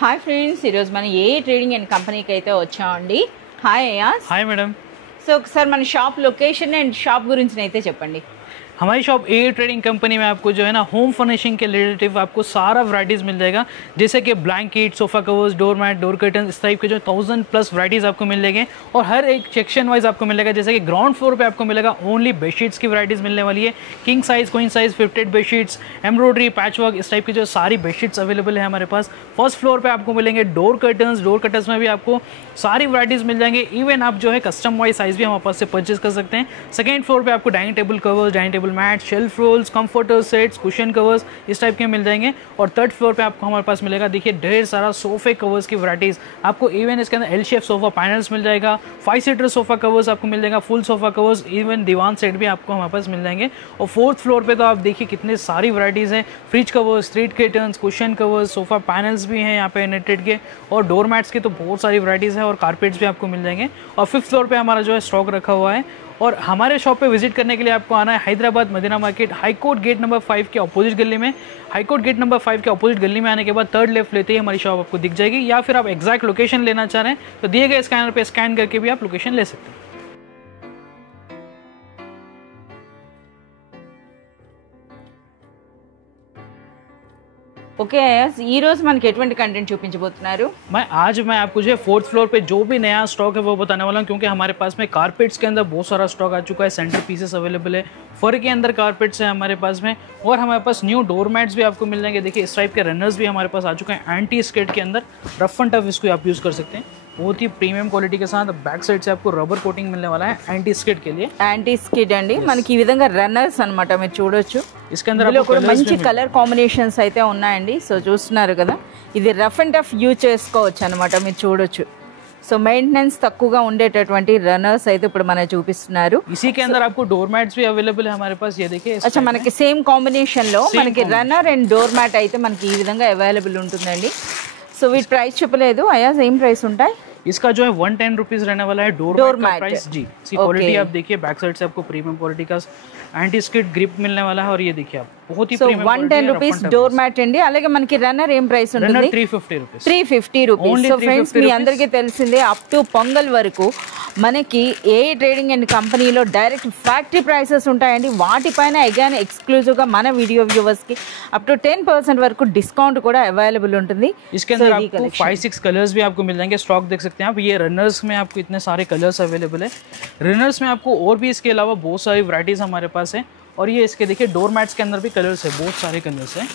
Hi friends, ఈరోజు మనం ఏ trading and కంపెనీకి అయితే వచ్చామండి. హాయ్ అయాస్. Hi madam. సో ఒకసారి మన షాప్ లొకేషన్ అండ్ షాప్ గురించి అయితే చెప్పండి. हमारी शॉप ए ट्रेडिंग कंपनी में आपको जो है ना होम फर्निशिंग के रिलेटिव आपको सारा वैराइटीज़ मिल जाएगा, जैसे कि blanket, sofa covers, door mat, door curtain, इस टाइप के जो 1000+ वैराइटीज़ आपको मिल जाएंगे। और हर एक सेक्शन वाइज आपको मिलेगा, जैसे कि ग्राउंड फ्लोर पे आपको मिलेगा ओनली बेडशीट्स की वैराइटीज़ मिलने वाली है। King size, queen size, fitted bedsheets, embroidery, patch work, इस टाइप की जो सारी बेडशीट्स अवेलेबल है हमारे पास। फर्स्ट फ्लोर पर आपको मिलेंगे डोर कर्टन्स में भी आपको सारी वैराइटीज़ मिल जाएंगे। इवन आप जो है कस्टम वाइज साइज़ भी हमारे पास से परचेज कर सकते हैं। सेकेंड फ्लोर पर आपको dining table covers, dining table mat, shelf rolls, comforter sets, cushion covers, इस टाइप के मिल जाएंगे। और थर्ड फ्लोर पे आपको हमारे पास मिलेगा, देखिए ढेर सारा सोफे कवर्स की वैराइटीज़ आपको। इवन इसके अंदर एल शेप सोफा पैनल्स मिल जाएगा, 5 सीटर सोफा कवर्स आपको मिल जाएगा, फुल सोफा कवर्स, इवन दीवान सेट भी आपको हमारे पास मिल जाएंगे। और फोर्थ फ्लोर पे तो आप देखिए कितने सारी वैराइटीज़ हैं, fridge covers, street curtains, cushion covers, sofa panels भी हैं यहाँ पे नेटेड के, और डोर मैट्स की तो बहुत सारी वैराइटीज़ है, और कारपेट्स भी आपको मिल जाएंगे। और फिफ्थ फ्लोर पे हमारा जो है स्टॉक रखा हुआ है। और हमारे शॉप पे विजिट करने के लिए आपको आना है Hyderabad Madina market, high court gate number 5 के अपोजिट गली में। हाईकोर्ट गेट नंबर 5 के अपोजिट गली में आने के बाद थर्ड लेफ्ट लेते ही हमारी शॉप आपको दिख जाएगी। या फिर आप एग्जैक्ट लोकेशन लेना चाह रहे हैं तो दिए गए स्कैनर पे स्कैन करके भी आप लोकेशन ले सकते हैं। ఓకే అయాస్, ఈ రోజు మనకి ఎటువంటి కంటెంట్ చూపించబోతున్నారు? आज मैं आपको जो है फोर्थ फ्लोर पे जो भी नया स्टॉक है वो बताने वाला हूँ, क्योंकि हमारे पास में कारपेट्स के अंदर बहुत सारा स्टॉक आ चुका है। सेंटर पीसेस अवेलेबल है, फर के अंदर कारपेट्स है हमारे पास में। और हमारे पास न्यू डोर मैट्स भी आपको मिल जाएंगे। देखिए इस टाइप के रनर्स भी हमारे पास आ चुके हैं, एंटी स्किड के अंदर, रफ एंड टफ इसको आप यूज़ कर सकते हैं। बहुत ही प्रीमियम क्वालिटी के साथ बैक साइड से आपको रबर कोटिंग मिलने वाला है एंटी स्किड के लिए। యాంటీ స్కిడ్ అండి, మనకి ఈ విధంగా రన్నర్స్ అన్నమాట, మీరు చూడొచ్చు. इसके अंदर ఇందులో आपको కూడా कलर्स మంచి भी కలర్ కాంబినేషన్స్ అయితే ఉన్నాయండి. సో చూస్తున్నారు కదా, ఇది రఫ్ అండ్ టఫ్ యూజ్ చేసుకోవచ్చు అనమాట, మీరు చూడొచ్చు. సో మెయింటెనెన్స్ తక్కువగా ఉండేటటువంటి రన్నర్స్ అయితే ఇప్పుడు మనకు చూపిస్తున్నారు. इसी के अंदर आपको डोर मैट्स भी अवेलेबल है हमारे पास, ये देखिए। అచ్చా, మనకి సేమ్ కాంబినేషన్ లో మనకి రన్నర్ అండ్ డోర్ మ్యాట్ అయితే మనకి ఈ విధంగా అవైలబుల్ ఉంటుందండి. సో వీటి ప్రైస్ చెప్పలేదు అయ్యా, సేమ్ ప్రైస్ ఉంటాయి. इसका जो है 110 रुपीज रहने वाला है डोर मैट प्राइस जी। इसकी क्वालिटी आप देखिए, बैक साइड से आपको प्रीमियम क्वालिटी का एंटी स्किड ग्रिप मिलने वाला है। और ये देखिए आप बहुत ही प्रीमियम 110 రూపీస్ డోర్ మ్యాట్ అండి. అలాగే మనకి రన్నర్ ఏం ప్రైస్ ఉంటుంది? 350 రూపీస్. 350 రూపీస్. సో ఫ్రెండ్స్, మీ అందరికీ తెలిసిందే, అప్ టు పొంగల్ వరకు మనకి ఏ ట్రేడింగ్ అండ్ కంపెనీలో డైరెక్ట్ ఫ్యాక్టరీ ప్రైసెస్ ఉంటాయండి. వాటిపైన అగైన్ ఎక్స్క్లూజివ్గా మన వీడియో వ్యూవర్స్కి అప్ టు 10% వరకు డిస్కౌంట్ కూడా అవైలబుల్ ఉంటుంది. इसके अंदर आपको 5-6 कलर्स भी आपको मिल जाएंगे, स्टॉक देख सकते हैं आप। ये रनर्स में आपको इतने सारे कलर्स अवेलेबल है। रनर्स में आपको और भी इसके अलावा बहुत सारी वैराइटीज़ हमारे पास है। और ये इसके देखिए डोर मैट्स के अंदर भी कलर्स है, बहुत सारे कलर्स हैं।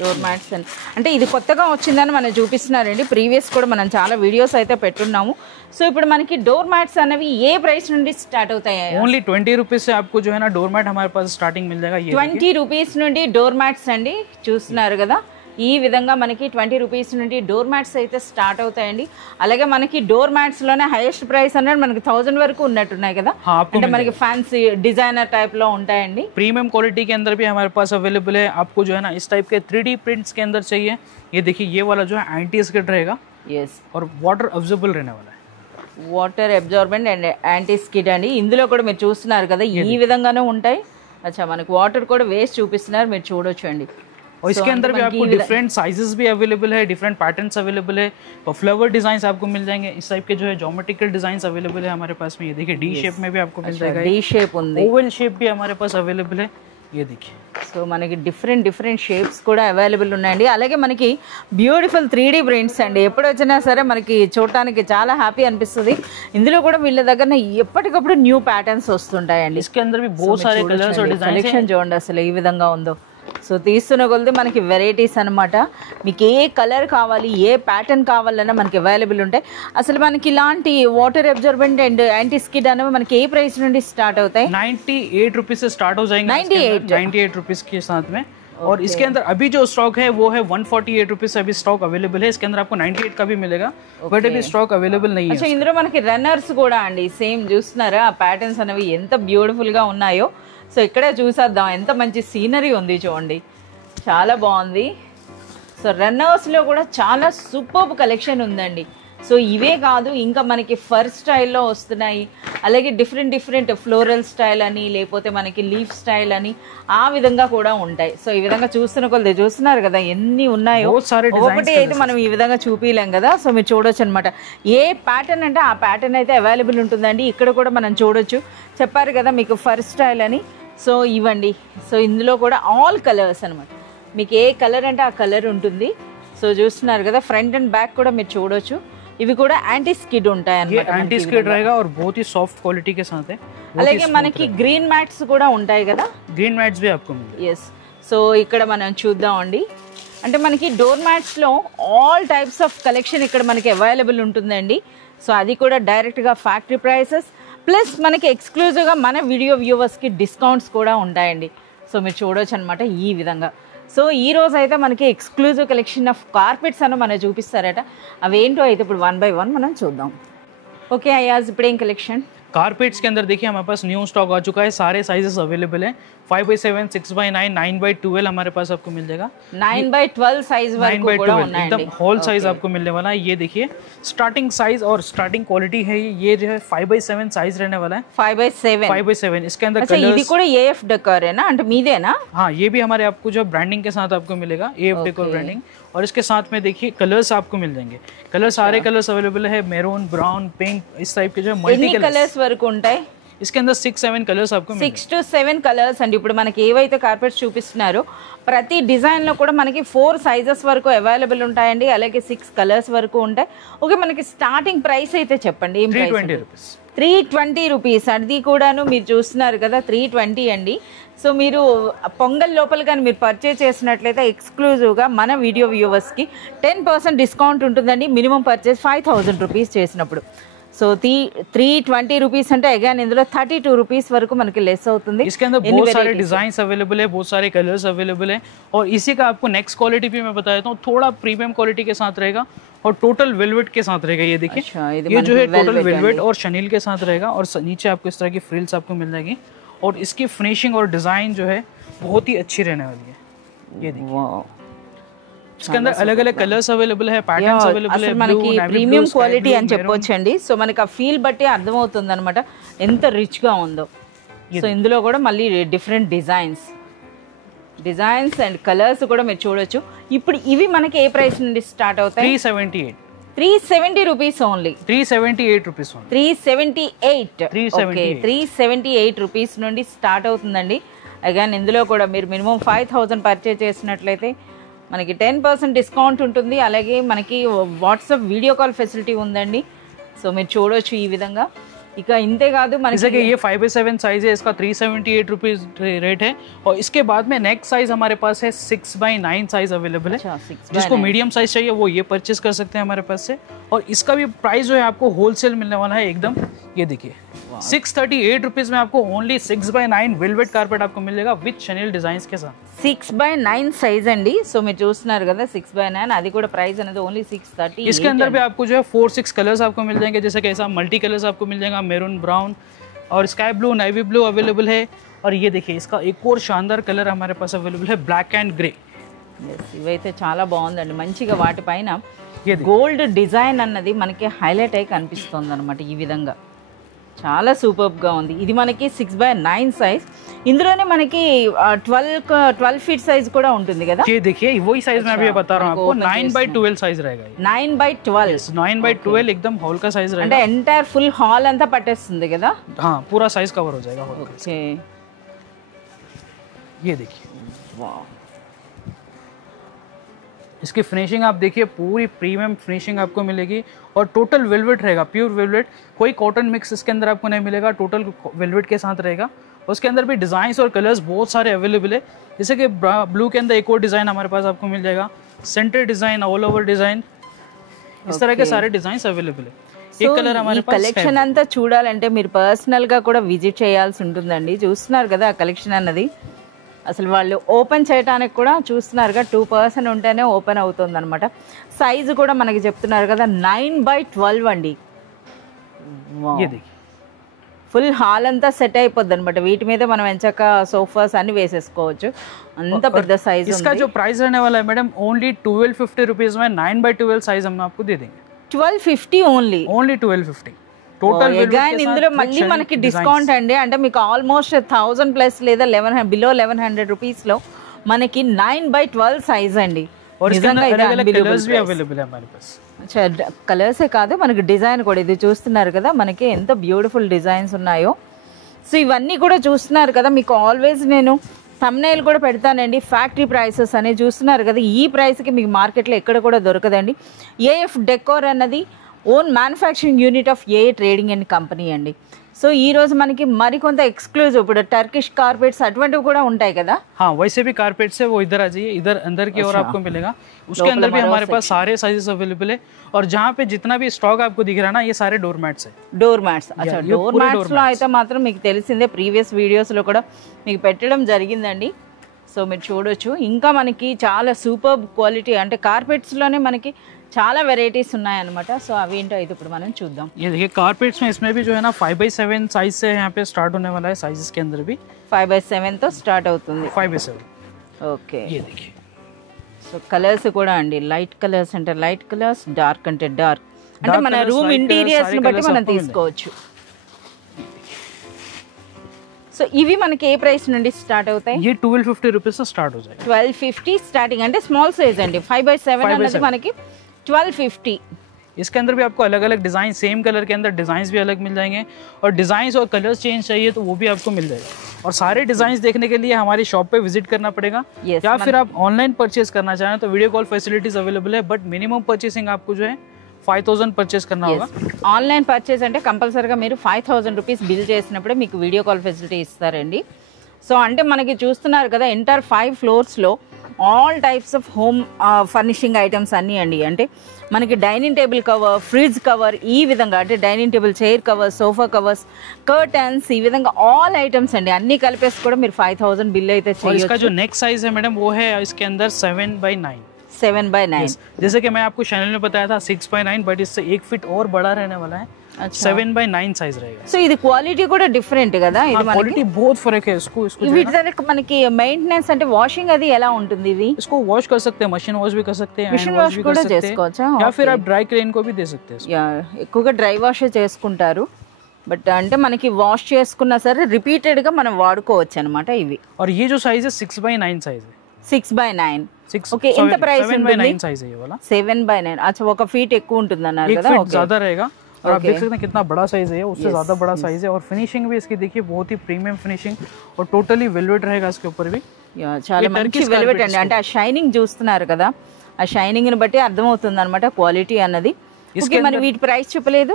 డోర్ మ్యాట్స్ అంటే ఇది కొత్తగా వచ్చిందని మనం చూపిస్తున్నారండి. ప్రీవియస్ కూడా మనం చాలా వీడియోస్ అయితే పెట్టున్నాము. సో ఇప్పుడు మనకి డోర్ మ్యాట్స్ అనేవి ఏ ప్రైస్ నుండి స్టార్ట్ అవుతాయి? ओनली 20 रुपीज से आपको जो है ना डोर मैट हमारे पास स्टार्टिंग मिल जाएगा। ये 20 రూపీస్ నుండి డోర్ మ్యాట్స్ అండి, చూస్తున్నారు కదా. ఈ విధంగా మనకి 20 రూపీస్ నుండి డోర్ మ్యాట్స్ అయితే స్టార్ట్ అవుతాయండి. అలాగే మనకి డోర్ మ్యాట్స్ లోనే హైయెస్ట్ ప్రైస్ అనేది మనకి 1000 వరకు ఉన్నట్టున్నాయి కదా. అంటే మనకి ఫ్యాన్సీ డిజైనర్ టైప్ లో ఉంటాయండి. प्रीमियम क्वालिटी के अंदर भी हमारे पास अवेलेबल है। आपको जो है ना इस टाइप के 3D प्रिंट्स के अंदर चाहिए, ये देखिए ये वाला जो है एंटी स्किड रहेगा और वाटर अब्जॉर्बेबल रहने वाला है। Water absorbent and anti skid అండి. ఇందులో కూడా మీరు చూస్తున్నారు కదా, ఈ విధంగానే ఉంటాయి. అచ్చా, మనకి వాటర్ కూడా వేసి చూపిస్తున్నారు, మీరు చూడొచ్చు అండి. और इसके अंदर भी आपको डिफरेंट साइजेस भी अवेलेबल है, डिफरेंट पैटर्न्स अवेलेबल है, और फ्लावर डिजाइन आपको मिल जाएंगे। इस टाइप के जो है ज्योमेट्रिकल डिजाइन अवेलेबल है हमारे पास में। ये देखिए डी शेप में भी आपको मिल जाएगा, डी शेप ఉంది, ओवल शेप भी हमारे पास अवेलेबल है, ये देखिए। సో మనకి డిఫరెంట్ షేప్స్ కూడా అవైలబుల్ ఉన్నాయండి. అలాగే మనకి బ్యూటిఫుల్ 3D ప్రింట్స్ అండి. ఎప్పుడు వచ్చినా సరే మనకి చూడటానికి చాలా హ్యాపీ అనిపిస్తుంది. ఇందులో కూడా వీళ్ళ దగ్గర ఎప్పటికప్పుడు న్యూ ప్యాటర్న్స్ వస్తుంటాయండి. इसके अंदर भी बहुत सारे कलर्स और डिजाइन కలెక్షన్ చూడండి అసలు ఏ విధంగా ఉందో. సో తీస్తున్న కొలది మనకి వెరైటీస్ అనమాట. మీకు ఏ కలర్ కావాలి, ఏ ప్యాటర్న్ కావాలన్నా మనకి అవైలబుల్ ఉంటాయి. అసలు మనకి ఇలాంటి water absorbent and anti skid అనేవి మనకి ఏ ప్రైస్ నుండి స్టార్ట్ అవుతాయి? 98 रुपीज से स्टार्ट हो जाएंगे। 98 रुपीज के साथ में। और इसके अंदर अभी जो स्टॉक है वो है 148 रुपीज से अभी स्टॉक अवेलेबल है। इसके अंदर आपको 98 का भी मिलेगा, बट अभी स्टॉक अवेलेबल नहीं है। अच्छा, ఇందులో మనకి రన్నర్స్ కూడా అండి సేమ్ చూస్తున్నారా? ఆ ప్యాటర్న్స్ అనేవి ఎంత బ్యూటిఫుల్ గా ఉన్నాయో. సో ఇక్కడే చూసేద్దాం, ఎంత మంచి సీనరీ ఉంది చూడండి, చాలా బాగుంది. సో రన్నర్స్ లో కూడా చాలా సూపర్బ్ కలెక్షన్ ఉందండి. సో ఇవే కాదు, ఇంకా మనకి ఫర్ స్టైల్లో వస్తున్నాయి, అలాగే డిఫరెంట్ ఫ్లోరల్ స్టైల్ అని, లేకపోతే మనకి లీఫ్ స్టైల్ అని, ఆ విధంగా కూడా ఉంటాయి. సో ఈ విధంగా చూస్తున్న కొద్ది చూస్తున్నారు కదా ఎన్ని ఉన్నాయో, ఒకటి అయితే మనం ఈ విధంగా చూపించలేం కదా. సో మీరు చూడొచ్చు అనమాట. ఏ ప్యాటర్న్ అంటే ఆ ప్యాటర్న్ అయితే అవైలబుల్ ఉంటుందండి. ఇక్కడ కూడా మనం చూడొచ్చు, చెప్పారు కదా మీకు ఫర్ స్టైల్ అని. సో ఇవ్వండి. సో ఇందులో కూడా ఆల్ కలర్స్ అనమాట, మీకు ఏ కలర్ అంటే ఆ కలర్ ఉంటుంది. సో చూస్తున్నారు కదా, ఫ్రంట్ అండ్ బ్యాక్ కూడా మీరు చూడొచ్చు. ఇవి కూడా యాంటీ స్కిడ్ ఉంటాయి అన్నమాట. యాంటీ స్కిడ్ रहेगा और बहुत ही सॉफ्ट क्वालिटी के साथ है. అలాగే మనకి గ్రీన్ మ్యాట్స్ కూడా ఉంటాయి కదా, గ్రీన్ మ్యాట్స్ भी आपको मिलेंगे. yes. సో ఇక్కడ మనం చూద్దామండి, అంటే మనకి డోర్ మ్యాట్స్ లో ఆల్ టైప్స్ ఆఫ్ కలెక్షన్ ఇక్కడ మనకి అవైలబుల్ ఉంటుందండి. సో అది కూడా డైరెక్ట్ గా ఫ్యాక్టరీ ప్రైసెస్ ప్లస్ మనకి ఎక్స్క్లూజివ్ గా మన వీడియో వ్యూవర్స్ కి డిస్కౌంట్స్ కూడా ఉంటాయండి. సో మీరు చూడొచ్చు అనమాట ఈ విధంగా. సో ఈ రోజు అయితే మనకి ఎక్స్క్లూజివ్ కలెక్షన్ ఆఫ్ కార్పెట్స్ అని మనకు చూపిస్తారట. అవేంటో అయితే ఇప్పుడు 1 by 1 మనం చూద్దాం. ఓకే అయాజ్, ఇప్పుడు ఏం కలెక్షన్? कारपेट्स के अंदर देखिए हमारे पास न्यू स्टॉक आ चुका है, सारे साइजेस अवेलेबल है. 5x7, 6x9, 9x12 हमारे पास आपको मिल जाएगा. 9x12 साइज वరకు కూడా ఉన్నాయండి. एकदम होल साइज आपको मिलने वाला है. ये देखिए स्टार्टिंग साइज और स्टार्टिंग क्वालिटी है. ये जो है 5x7 साइज रहने वाला है. 5x7 इसके अंदर अच्छा, ఇది కూడా ఏఎఫ్ డెకోర్ है ना, అంటే మీదేనా? हाँ, ये भी हमारे आपको जो ब्रांडिंग के साथ आपको मिलेगा, एफ डेकोर ब्रांडिंग. और इसके साथ में देखिए कलर्स आपको मिल जाएंगे. कलर सारे कलर्स अवेलेबल है, मैरून, ब्राउन, पिंक, इस टाइप के जो मल्टी कलर्स వరకు ఉంటాయి. इसके अंदर 6-7 कलर्स आपको 6 to 7 కలర్స్ అండి. ఇప్పుడు మనకి ఏవైతే కార్పెట్స్ చూపిస్తున్నారో ప్రతి డిజైన్ లో కూడా మనకి 4 సైజెస్ వరకు అవైలబుల్ ఉంటాయండి, అలాగే 6 కలర్స్ వరకు ఉంటాయి. ఓకే, మనకి స్టార్టింగ్ ప్రైస్ అయితే చెప్పండి. ఏం ప్రైస్? 320 రూపీస్. 320 రూపీస్. అది కూడాను మీరు చూస్తున్నారు కదా 320 అండి. సో మీరు పొంగల్ లోపల కానీ మీరు పర్చేజ్ చేసినట్లయితే ఎక్స్క్లూజివ్గా మన వీడియో వ్యూవర్స్కి 10% డిస్కౌంట్ ఉంటుందండి, మినిమం పర్చేజ్ 5000 రూపీస్ చేసినప్పుడు. సో 320 రూపీస్ అంటే అగైన్ ఇందులో 32 రూపీస్ వరకు మనకి లెస్ అవుతుంది. इसके अंदर बहुत सारे डिजाइन्स अवेलेबल है, बहुत सारे कलर्स अवेलेबल है. और इसी का आपको नेक्स्ट क्वालिटी भी मैं बता देता हूँ, थोड़ा प्रीमियम क्वालिटी के साथ रहेगा और टोटल वेलवेट के साथ रहेगा. ये देखिए, अच्छा, ये जो है टोटल वेलवेट और शनील के साथ रहेगा. और नीचे आपको इस तरह की फ्रिल्स आपको मिल जाएगी. और इसकी फिनिशिंग और डिजाइन जो है बहुत ही अच्छी रहने वाली है. ये देखिए, इसके अंदर अलग अलग कलर्स अवेलेबल है, पैटर्न्स अवेलेबल है. మనకి ప్రీమియం క్వాలిటీ అని చెప్పొచ్చండి. సో మనకి ఆ ఫీల్ బట్టి అర్థమవుతుంది అనమాట ఎంత రిచ్ గా ఉందో. సో ఇందులో కూడా మళ్ళీ డిఫరెంట్ డిజైన్స్ అండ్ కలర్స్ కూడా మీరు చూడొచ్చు. ఇప్పుడు ఇవి మనకి ఏ ప్రైస్ నుండి స్టార్ట్ అవుతాయి? 370 రూపీస్ ఓన్లీ. 378 రూపీస్. 378 రూపీస్ నుండి స్టార్ట్ అవుతుందండి. అగైన్ ఇందులో కూడా మీరు మినిమం 5000 పర్చేజ్ చేసినట్లయితే మనకి 10% డిస్కౌంట్ ఉంటుంది. అలాగే మనకి వాట్సాప్ వీడియో కాల్ ఫెసిలిటీ ఉందండి. సో మీరు చూడొచ్చు ఈ విధంగా. इका इंते कादू जैसे कि ये 5/7 साइज है, इसका 378 रुपीज रेट है। और इसके बाद में नेक्स्ट साइज हमारे पास है 6/9 साइज अवेलेबल है। जिसको मीडियम साइज चाहिए वो ये परचेज कर सकते हैं हमारे पास से। और इसका भी प्राइस जो है आपको होलसेल मिलने वाला है एकदम। ये देखिए 638 रुपीज में आपको ओनली 6/9 वेलवेट कारपेट आपको मिलेगा विद शनील डिजाइन्स के साथ। 6/9 साइज अंडी। सो మీరు చూస్తున్నారు కదా 6/9 అది కూడా ప్రైస్ అనేది ఓన్లీ 630। इसके अंदर भी आपको जो है 4-6 कलर्स आपको मिल जाएंगे। जैसे कि ऐसा मल्टी कलर्स आपको मिल जाएगा, मैरून, ब्राउन और sky blue, navy blue available है। और ये देखिए इसका एक और शानदार कलर हमारे पास अवेलेबल है, ब्लैक एंड ग्रे। ఇవైతే చాలా బాగుందండి, మంచిగా వాటిపైన గోల్డ్ డిజైన్ అన్నది మనకి హైలైట్ అయి కనిపిస్తుంది అన్నమాట। ఈ విధంగా చాలా సూపర్బ్ గా ఉంది। ఇది మనకి 6/9 సైజ్, ఇందులోనే మనకి 12 ఫీట్ సైజ్ కూడా ఉంటుంది కదా। ये देखिए वही साइज मैं अभी बता रहा हूं आपको, 9/12 साइज रहेगा ये। 9/12 9/12 एकदम हॉल का साइज रहेगा। అంటే ఎంటైర్ ఫుల్ హాల్ అంతా పట్టేస్తుంది కదా। हां पूरा साइज कवर हो जाएगा हॉल का। ओके ये देखिए वाह, इसकी फिनिशिंग आप देखिए, पूरी प्रीमियम फिनिशिंग आपको मिलेगी। और टोटल वेलवेट रहेगा, प्योर वेलवेट, कोई कॉटन मिक्स इसके अंदर आपको नहीं मिलेगा, टोटल वेलवेट के साथ रहेगा। उसके अंदर भी डिज़ाइंस और कलर्स बहुत सारे अवेलेबल है। जैसे कि ब्लू के अंदर एक और डिज़ाइन हमारे पास आपको मिल जाएगा, centre design, all over design, इस तरह के सारे डिज़ाइंस अवेलेबल है। एक कलर हमारे पास కలెక్షన్ అంతా చూడాలంటే మీరు పర్సనల్ గా కూడా విజిట్ చేయాల్సి ఉంటుందండి। చూస్తున్నారు కదా ఆ కలెక్షన్ అన్నది, అసలు వాళ్ళు ఓపెన్ చేయడానికి కూడా చూస్తున్నారుగా 2% ఉంటేనే ఓపెన్ అవుతుంది అనమాట। సైజు కూడా మనకి చెప్తున్నారు కదా 9/12 అండి। ఫుల్ హాల్ అంతా సెట్ అయిపోద్ది అనమాట, వీటి మీద మనం ఎంచక్క సోఫాస్ అన్ని వేసేసుకోవచ్చు, అంత పెద్ద సైజ్। इसका जो प्राइस रहने वाला है मैडम ओनली 1250 रुपीज में 9/12 साइज हम आपको दे देंगे। 1250 ఓన్లీ. Only 1250 total. అగైన్ ఇందులో మళ్ళీ మనకి డిస్కౌంట్ అండి, అంటే మీకు ఆల్మోస్ట్ 1000 ప్లస్ లేదా 1100 బిలో 1100 రూపీస్ లో మనకి 9/12 సైజ్ అండి. కలర్సే కాదు మనకి డిజైన్ కూడా, ఇది చూస్తున్నారు కదా మనకి ఎంత బ్యూటిఫుల్ డిజైన్స్ ఉన్నాయో. సో ఇవన్నీ కూడా చూస్తున్నారు కదా, మీకు ఆల్వేస్ నేను థంబ్నెయిల్ కూడా పెడతానండి. ఫ్యాక్టరీ ప్రైసెస్ అనేవి చూస్తున్నారు కదా, ఈ ప్రైస్కి మీకు మార్కెట్లో ఎక్కడ కూడా దొరకదండి. ఏఎఫ్ డెకోర్ అన్నది ఓన్ మ్యానుఫ్యాక్చరింగ్ యూనిట్ ఆఫ్ ఏఏ ట్రేడింగ్ అండ్ కంపెనీ అండి. సో ఈ రోజు మనకి మరికొంత ఎక్స్క్లూజివ్, ఇప్పుడు టర్కిష్ కార్पेट्स అటువంటివి కూడా ఉంటాయి కదా. हाँ वैसे भी कार्पेट्स है वो इधर आ जाइए, इधर अंदर की ओर आपको मिलेगा. उसके अंदर भी हमारे पास सारे साइजेस अवेलेबल है. और जहाँ पे जितना भी स्टॉक आपको दिख रहा है ना, ये सारे डोर मैट्स है. Door mats. అచ్చా డోర్ మ్యాట్స్ లో అయితే మాత్రం మీకు తెలిసిందే, ప్రీవియస్ వీడియోస్ లో కూడా మీకు పెట్టడం జరిగిందండి. సో మీరు చూడొచ్చు. ఇంకా మనకి చాలా సూపర్ క్వాలిటీ, అంటే కార్పెట్స్ లోనే మనకి చాలా వెరైటీస్ ఉన్నాయన్నమాట. సో అవి ఏంటో అయితే ఇప్పుడు మనం చూద్దాం. ये देखिए कार्पेट्स में इसमें भी जो है ना 5/7 साइज से यहाँ पे स्टार्ट होने वाला है. साइजेस के अंदर भी 5/7 తో స్టార్ట్ అవుతుంది. 5/7. ఓకే. ये देखिए. సో కలర్స్ కూడా అండి, లైట్ కలర్స్ అంటే లైట్ కలర్స్, డార్క్ అంటే డార్క్, అంటే మన రూమ్ ఇంటీరియర్స్ ని బట్టి మనం తీసుకోవచ్చు. సో ఇవి మనకి ఏ ప్రైస్ నుండి స్టార్ట్ అవుతాయి? ये 1250 रुपीज से स्टार्ट हो जाएगा. 1250 స్టార్టింగ్, అంటే స్మాల్ సైజ్ అండి. 5/7 అనేది మనకి 1250. इसके अंदर भी आपको अलग अलग डिजाइन, सेम कलर के अंदर डिजाइन भी अलग मिल जाएंगे. और डिजाइन और कलर्स चेंज चाहिए तो वो भी आपको मिल जाएगा. और सारे डिजाइन देखने के लिए हमारी शॉप पे विजिट करना पड़ेगा. या फिर आप ऑनलाइन परचेज करना चाहें तो वीडियो कॉल फैसिलिटीज अवेलेबल है. बट मिनिमम परचेसिंग आपको जो है 5000 పర్చేస్ करना होगा. ఆన్లైన్ పర్చేస్ అంటే కంపల్సరీగా మీరు 5000 రూపీస్ బిల్ చేసినప్పుడే మీకు వీడియో కాల్ ఫెసిలిటీ ఇస్తారండి. సో అంటే మనకి చూస్తున్నారు కదా, ఎంటర్ 5 ఫ్లోర్స్లో all types of home furnishing items అన్నీ అండి. అంటే మనకి dining table cover, fridge cover, ఈ విధంగా అంటే dining table chair cover, sofa covers, curtains, ఈ విధంగా ఆల్ ఐటమ్స్ అండి. అన్ని కలిపేసి కూడా మీరు 5000 బిల్ అయితే చేయొచ్చు. इसका जो नेक्स्ट साइज है मैडम वो है इसके अंदर 7/9. 7/9. जैसे कि मैं आपको चैनल में बताया था 6/9, बट इससे 1 फीट और बड़ा रहने वाला है. 7/9 साइज रहेगा. సో ఇది క్వాలిటీ కూడా డిఫరెంట్ కదా, ఇది మనకి क्वालिटी बहुत फर्क है. इसको వీటి మనకి మెయింటెనెన్స్ అంటే వాషింగ్ అది ఎలా ఉంటుంది? ఇది इसको वॉश कर सकते हैं, मशीन वॉश भी कर सकते हैं, మిషన్ వాష్ కూడా చేసుకోవచ్చా? या फिर आप ड्राई क्लीन को भी दे सकते हैं. యా, ఎక్కువగా డ్రై వాష్ చేసుకుంటారు. బట్ అంటే మనకి వాష్ చేసుకున్నా సరే రిపీటెడ్ గా మనం వాడుకోవచ్చు అన్నమాట ఇవి. और ये जो साइज है 6/9 साइज है. 6/9. ఓకే. ఎంత ప్రైస్ ఉంటుంది? 7/9 साइज है ये वाला. 7/9. अच्छा, 1 ఫీట్ ఎక్కువ ఉంటుంది అన్నారు కదా. ఓకే, ज्यादा रहेगा. और आप देख सकते हैं कितना बड़ा साइज है, उससे ज्यादा बड़ा साइज है. और फिनिशिंग भी इसकी देखिए बहुत ही प्रीमियम फिनिशिंग और टोटली वेलवेट रहेगा इसके ऊपर भी. యా, చాలా మంచి వెల్వెట్ అండి. అంటే ఆ షైనింగ్ చూస్తున్నారు కదా, ఆ షైనింగ్ ని బట్టి అర్థమవుతుంది అనమాట క్వాలిటీ అన్నది. ఓకే, మరి వీటి ప్రైస్ చెప్పలేదు.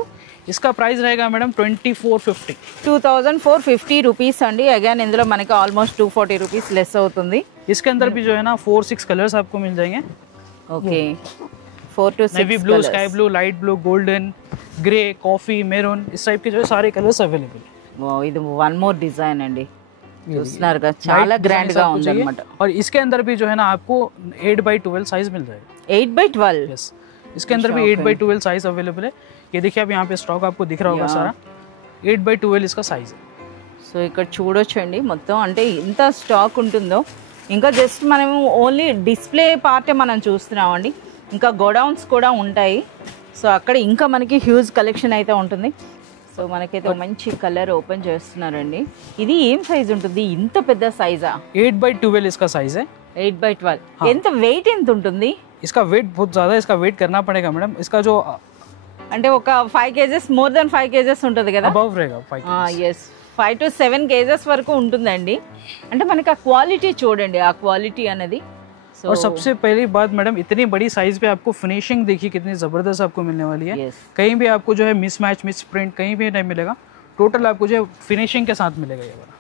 इसका प्राइस रहेगा मैडम 2450. 2450 రూపీస్ అండి. అగైన్ ఇందులో మనకి ఆల్మోస్ట్ 240 రూపీస్ లెస్ అవుతుంది. इसके अंदर भी जो है ना 4-6 कलर्स आपको मिल जाएंगे. Okay, 4 to 6 navy blue, sky blue, light blue, golden, grey, coffee, maroon, इस टाइप के जो है सारे कलर्स अवेलेबल. వావ్, ఇది వన్ మోర్ డిజైన్ అండి. చూస్తున్నారు కదా, చాలా గ్రాండ్ గా ఉంది అన్నమాట. और इसके अंदर भी जो है ना आपको 8/12 साइज मिल जाएगा. 8/12. यस, इसके अंदर भी 8/12 साइज अवेलेबल है. ये देखिए आप यहाँ पे स्टॉक आपको दिख रहा होगा सारा. 8/12 इसका साइज है. సో ఇక్కడ చూడొచ్చండి మొత్తం, అంటే ఇంత స్టాక్ ఉంటుందో. ఇంకా జస్ట్ మనము ఓన్లీ డిస్ప్లే పార్టే మనం చూస్తున్నామండి, ఇంకా గోడౌన్స్ కూడా ఉంటాయి. సో అక్కడ ఇంకా మనకి హ్యూజ్ కలెక్షన్ అయితే ఉంటుంది. సో మనకైతే మంచి కలర్ ఓపెన్ చేస్తున్నారండి. ఇది ఏం సైజ్ ఉంటుంది? ఇంత పెద్ద సైజా? 8/12 इसका साइज है. 8/12. ఎంత వెయిట్ ఎంత ఉంటుంది? इसका वेट बहुत ज़्यादा है, इसका वेट करना पड़ेगा मैडम. इसका जो అంటే ఒక 5 కేజెస్, మోర్ దెన్ 5 కేజెస్ ఉంటుంది కదా. అబవ్ रहेगा 5 కేజెస్. yes, 5 to 7 కేజెస్ వరకు ఉంటుందండి. అంటే మనకి ఆ క్వాలిటీ చూడండి, ఆ క్వాలిటీ అనేది. और सबसे पहली बात मैडम, इतनी बड़ी साइज पे आपको फिनिशिंग देखिए कितनी जबरदस्त आपको मिलने वाली है. कहीं भी आपको जो है मिस मैच, मिस प्रिंट कहीं भी नहीं मिलेगा. टोटल आपको जो है फिनिशिंग के साथ मिलेगा ये वाला.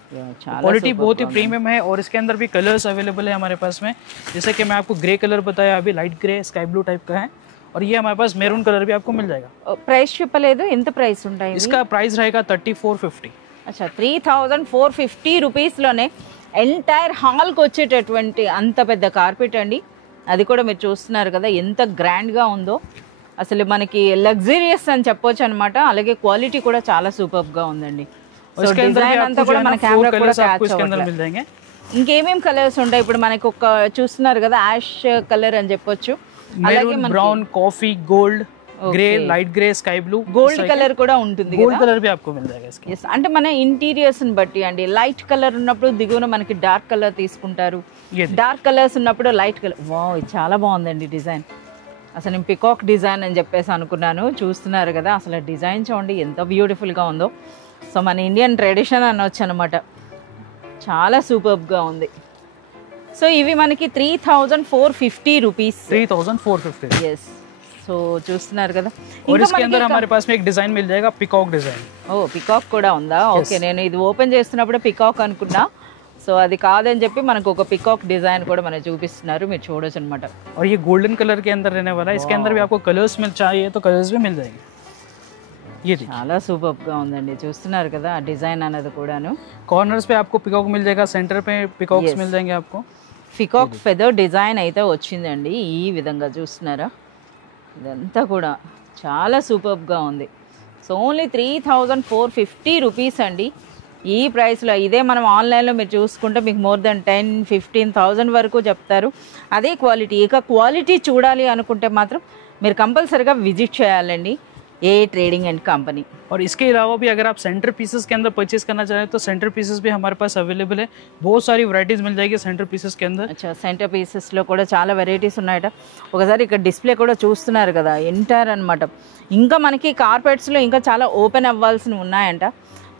क्वालिटी बहुत ही प्रीमियम है. और इसके अंदर भी कलर्स अवेलेबल है हमारे पास में. जैसे कि मैं आपको ग्रे कलर बताया, अभी light grey, sky blue type का है. और ये हमारे पास मेरून कलर भी आपको मिल जाएगा. ప్రైస్ చెప్పలేదు, ఎంత ప్రైస్ ఉంటాయి? इसका प्राइस रहेगा 3450. అచ్చా, 3450 రూపీస్లోనే ఎంటైర్ హాల్కి వచ్చేటటువంటి అంత పెద్ద కార్పెట్ అండి. అది కూడా మీరు చూస్తున్నారు కదా ఎంత గ్రాండ్గా ఉందో. అసలు మనకి లగ్జరియస్ అని చెప్పొచ్చు అనమాట. అలాగే క్వాలిటీ కూడా చాలా సూపర్గా ఉందండి. డిజైన్ అంతా కూడా మన కెమెరా కూడా క్యాచ్ అవ్వట్లేదు. ఇంకేమేం కలర్స్ ఉంటాయి ఇప్పుడు మనకి? ఒక చూస్తున్నారు కదా యాష్ కలర్ అని చెప్పొచ్చు, అలాగే brown, coffee, gold. Grey, light grey, sky blue, gold colour కూడా ఉంటుంది गोल्ड कलर भी आपको मिल जाएगा इसके। ఎస్ అంటే మన ఇంటీరియర్స్ ని బట్టి అండి లైట్ కలర్ ఉన్నప్పుడు దిగువన మనకి డార్క్ కలర్ తీసుకుంటారు, డార్క్ కలర్స్ ఉన్నప్పుడు లైట్ కలర్. వావ్ ఇది చాలా బాగుందండి డిజైన్. అసలు నేను పికాక్ డిజైన్ అని చెప్పేసి అనుకున్నాను, చూస్తున్నారు కదా అసలు డిజైన్ చూడండి ఎంత బ్యూటిఫుల్గా ఉందో. సో మన ఇండియన్ ట్రెడిషన్ అనొచ్చు అనమాట, చాలా సూపర్గా ఉంది. సో ఇవి మనకి 3450 రూపీస్. 3450 ఎస్. సో చూస్తున్నారు కదా. और इसके अंदर हमारे पास में एक डिजाइन मिल जाएगा, पिकॉक डिजाइन. ఓ పికాక్ కూడా ఉందా? ఓకే నేను ఇది ఓపెన్ చేస్తున్నప్పుడు పికాక్ అనుకున్నా, సో అది కాదని చెప్పి మనకు ఒక పికాక్ డిజైన్ కూడా మనకు చూపిస్తున్నారు, మీరు చూడొచ్చు అనమాట. और ये गोल्डन कलर के अंदर रहने वाला है, इसके अंदर भी आपको कलर्स मिल चाहिए तो कलर्स भी मिल जाएंगे. ये देखिए చాలా సూపర్గా ఉందండి, చూస్తున్నారు కదా ఆ డిజైన్ అనేది కూడాను. कॉर्नर्स पे आपको पिकॉक मिल जाएगा, सेंटर पे पिकॉक्स मिल जाएंगे आपको. పికాక్ ఫెదర్ డిజైన్ అయితే వచ్చిందండి, ఈ విధంగా చూస్తున్నారా, ఇదంతా కూడా చాలా సూపర్గా ఉంది. సో ఓన్లీ 3450 రూపీస్ అండి ఈ ప్రైస్లో. ఇదే మనం ఆన్లైన్లో మీరు చూసుకుంటే మీకు మోర్ దెన్ 10-15,000 వరకు చెప్తారు. అదే క్వాలిటీ. ఇక క్వాలిటీ చూడాలి అనుకుంటే మాత్రం మీరు కంపల్సరీగా విజిట్ చేయాలండి ఏ ట్రేడింగ్ అండ్ కంపెనీ. और इसके अलावा भी अगर आप सेंटर पीसेस के अंदर परचेज करना चाहें तो सेंटर पीसेस भी हमारे पास अवेलेबल है, बहुत सारी वैरायटीज मिल जाएगी सेंटर पीसेस के अंदर. అచ్చా సెంటర్ పీసెస్లో కూడా చాలా వెరైటీస్ ఉన్నాయట. ఒకసారి ఇక్కడ డిస్ప్లే కూడా చూస్తున్నారు కదా ఎంటైర్ అనమాట. ఇంకా మనకి కార్పెట్స్లో ఇంకా చాలా ఓపెన్ అవ్వాల్సినవి ఉన్నాయంట.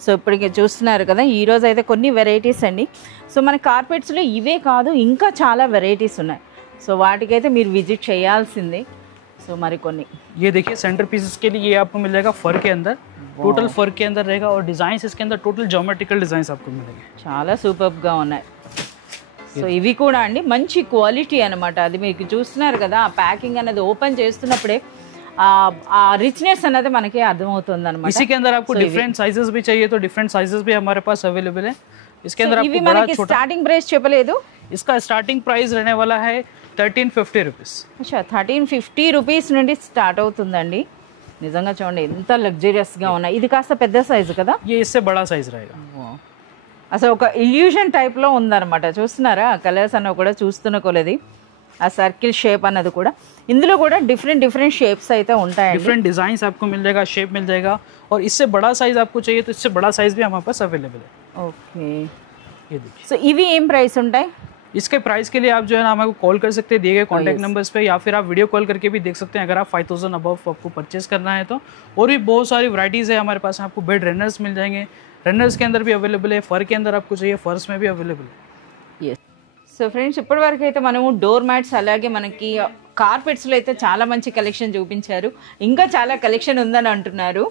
సో ఇప్పటికి చూస్తున్నారు కదా, ఈరోజు అయితే కొన్ని వెరైటీస్ అండి. సో మన కార్పెట్స్లో ఇవే కాదు ఇంకా చాలా వెరైటీస్ ఉన్నాయి. సో వాటికైతే మీరు విజిట్ చేయాల్సిందే. సో మరికొన్ని ये देखिए सेंटर पीसेस के लिए ये आपको मिल जाएगा फर के अंदर, टोटल फर के अंदर रहेगा और डिजाइन्स इसके अंदर टोटल ज्योमेट्रिकल डिजाइन्स आपको मिलेंगे. చాలా సూపర్గా ఉన్నాయి. సో ఇవి కూడా అండి మంచి క్వాలిటీ అనమాట. అది మీకు చూస్తున్నారు కదా ఆ ప్యాకింగ్ అనేది ఓపెన్ చేస్తున్నప్పుడే ఆ రిచ్నెస్ అనేది మనకి అర్థమవుతుంది అనమాట. इसी के अंदर आपको डिफरेंट साइजेस भी चाहिए तो डिफरेंट साइजेस भी हमारे पास अवेलेबल है. इसके अंदर ఇవి आपको बड़ा మనకి छोटा, స్టార్టింగ్ ప్రైస్ చెప్పలేదు. इसका स्टार्टिंग प्राइस रहने वाला है 1350 रुपीज़. అచ్చా 1350 రూపీస్ నుండి స్టార్ట్ అవుతుందండి. నిజంగా చూడండి ఎంత లగ్జరియస్గా ఉన్నాయి. ఇది కాస్త పెద్ద సైజు కదా, ये इससे बड़ा साइज रहेगा. అసలు ఒక ఇల్యూషన్ టైప్లో ఉందన్నమాట. చూస్తున్నారా ఆ కలర్స్ అన్న కూడా చూస్తున్నకోలేదు, ఆ సర్కిల్ షేప్ అన్నది కూడా. ఇందులో కూడా డిఫరెంట్ షేప్స్ అయితే ఉంటాయండి. डिफरेंट डिजाइन्स आपको मिल जाएगा, शेप मिल जाएगा और इससे बड़ा साइज आपको चाहिए तो इससे बड़ा साइज भी हमारे पास अवेलेबल है. ఓకే. ये देखिए సో ఇవి ఏం ప్రైస్ ఉంటాయి? इसके प्राइस के लिए आप जो है ना हमें कॉल कर सकते हैं दिए गए कॉन्टैक्ट नंबर्स पे, या फिर आप वीडियो कॉल करके भी देख सकते हैं अगर आप 5000 अबव आपको परचेज करना है तो. और भी बहुत सारी वैराइटीज़ है हमारे पास. आपको बेड रनर्स मिल जाएंगे, रनर्स के अंदर भी अवेलेबल है, फर के अंदर आपको चाहिए फर्स में भी अवेलेबल है. సో ఫ్రెండ్స్ ఇప్పటి వరకు అయితే మనము డోర్ మ్యాట్స్ అలాగే మనకి కార్పెట్స్లో అయితే చాలా మంచి కలెక్షన్ చూపించారు, ఇంకా చాలా కలెక్షన్ ఉందని అంటున్నారు.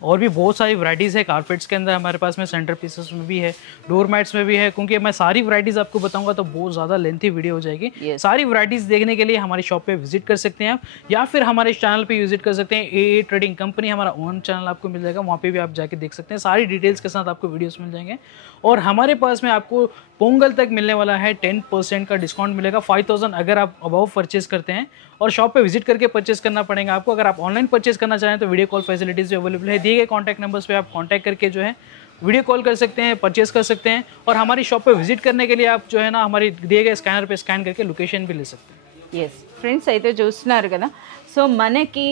और भी बहुत सारी वैराइटीज़ है कारपेट्स के अंदर हमारे पास में, सेंटर पीसेस में भी है, डोर मैट्स में भी है. क्योंकि मैं सारी वैराइटीज़ आपको बताऊंगा तो बहुत ज़्यादा लेंथी वीडियो हो जाएगी. सारी वैराइटीज़ देखने के लिए हमारी शॉप पे विजिट कर सकते हैं आप, या फिर हमारे चैनल पे विजिट कर सकते हैं. ए ट्रेडिंग कंपनी हमारा ओन चैनल आपको मिल जाएगा, वहाँ पे भी आप जाके देख सकते हैं. सारी डिटेल्स के साथ आपको वीडियोस मिल जाएंगे. और हमारे पास में आपको पोंगल तक मिलने वाला है 10% का डिस्काउंट मिलेगा 5000 अगर आप अबव परचेज करते हैं. और शॉप पे विजिट करके परचेज करना पड़ेगा आपको. अगर आप ऑनलाइन परचेज करना चाहें तो वीडियो कॉल फैसिलिटीज़ भी अवेलेबल है. दिए गए कॉन्टैक्ट नंबर्स पे आप कॉन्टैक्ट करके जो है वीडियो कॉल कर सकते हैं, परचेज कर सकते हैं. और हमारी शॉप पे विजिट करने के लिए आप जो है ना हमारी दिए गए स्कैनर पे स्कैन करके लोकेशन भी ले सकते हैं. ఎస్ ఫ్రెండ్స్ అయితే చూస్తున్నారు కదా. సో మనకి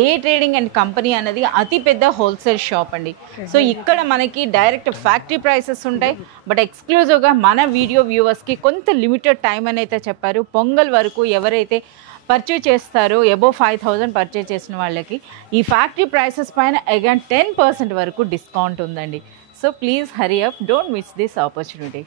ఏ ట్రేడింగ్ అండ్ కంపెనీ అనేది అతి పెద్ద హోల్సేల్ షాప్ అండి. సో ఇక్కడ మనకి డైరెక్ట్ ఫ్యాక్టరీ ప్రైసెస్ ఉంటాయి, బట్ ఎక్స్క్లూజివ్గా మన వీడియో వ్యూవర్స్కి కొంత లిమిటెడ్ టైం అని అయితే చెప్పారు. పొంగల్ వరకు ఎవరైతే పర్చేజ్ చేస్తారో అబోవ్ 5000 పర్చేజ్ చేసిన వాళ్ళకి ఈ ఫ్యాక్టరీ ప్రైసెస్ పైన అగైన్ 10% వరకు డిస్కౌంట్ ఉందండి. So please hurry up, don't miss this opportunity.